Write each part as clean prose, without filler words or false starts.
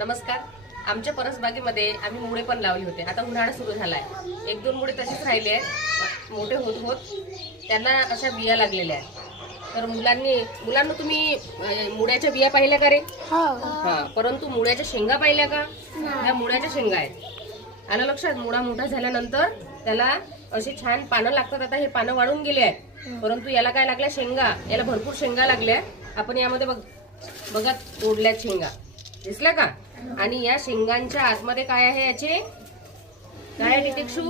नमस्कार. आमच्या परसबागेमध्ये आम्ही मुळे पण लावले होते. आता उन्हाळा सुरू झालाय. एक दोन मुळे तसेच राहिले आहेत. मोठे होत होत त्यांना अशा बिया लागलेल्या आहेत. तर मुलांना तुम्ही मुळ्याच्या बिया पाहिल्या का रे? हा, परंतु मुळ्याच्या शेंगा पाहिल्या का? ह्या मुळ्याच्या शेंगा आहेत. आलं लक्षात? मुळा मोठा झाल्यानंतर त्याला अशी छान पानं लागतात. आता हे पानं वाढून गेले आहेत, परंतु याला काय लागल्या? शेंगा. याला भरपूर शेंगा लागल्या. आपण यामध्ये बघा तोडल्यात शेंगा, दिसल्या का? आणि या शेंगांच्या आतमध्ये काय आहे? याचे काय आहे टिटिक्षू?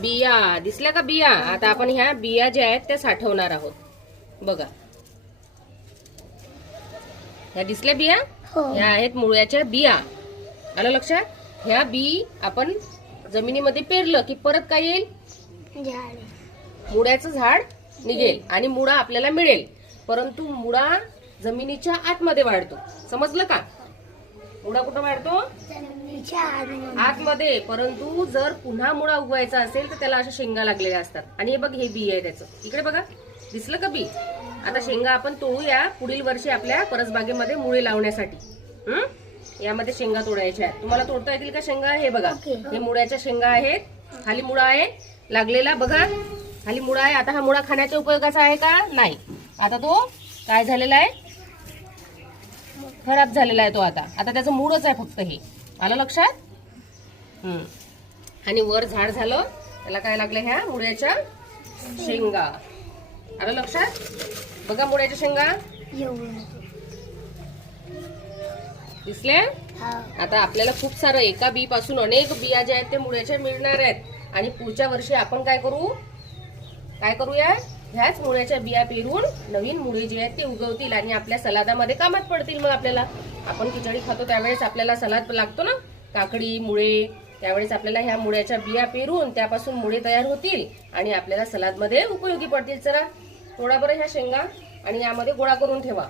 बिया. दिसल्या का बिया? आता आपण ह्या बिया ज्या आहेत त्या साठवणार आहोत. बघा, ह्या दिसल्या बिया? ह्या आहेत मुळ्याच्या बिया. आलं लक्षात? ह्या बी आपण जमिनीमध्ये पेरलं की परत काय येईल? मुळ्याचं झाड निघेल आणि मुळा आपल्याला मिळेल. परंतु मुळा जमिनीच्या आतमध्ये वाढतो. समजलं का? मुळा कुठं वाढतो? आतमध्ये. परंतु जर पुन्हा मुळा उगवायचा असेल तर त्याला अशा शेंगा लागलेल्या असतात. आणि हे बघ, हे बी आहे त्याचं. इकडे बघा, दिसलं का बी? आता शेंगा आपण तोडूया पुढील वर्षी आपल्या परसबागेमध्ये मुळे लावण्यासाठी. यामध्ये शेंगा तोडायच्या आहेत. तुम्हाला तोडता येतील का शेंगा? हे बघा, हे मुळ्याच्या शेंगा आहेत. खाली मुळा आहे लागलेला, बघा खाली मुळा आहे. आता हा मुळा खाण्याच्या उपयोगाचा आहे का? नाही. आता तो काय झालेला आहे? खराब झालेला आहे तो. आता त्याचं मूळच आहे फक्त हे. आलं लक्षात? आणि वर झाड झालं, त्याला काय लागलं? ह्या मुळ्याच्या शेंगा. आलं लक्षात? बघा मुळ्याच्या शेंगा दिसल्या? आता आपल्याला खूप सारं एका बी पासून अनेक बिया ज्या आहेत ते मुळ्याच्या मिळणार आहेत. आणि पुढच्या वर्षी आपण काय करूया? ह्याच मुळ्याच्या बिया पेरून नवीन मुळे जे आहेत ते उगवतील आणि आपल्या सलादामध्ये कामात पडतील. मग आपल्याला, आपण खिचडी खातो त्यावेळेस आपल्याला सलाद लागतो ना, काकडी, मुळे. त्यावेळेस आपल्याला ह्या मुळ्याच्या बिया पेरून त्यापासून मुळे तयार होतील आणि आपल्याला सलादमध्ये उपयोगी पडतील. चला तोडा बरं ह्या शेंगा आणि यामध्ये गोळा करून ठेवा.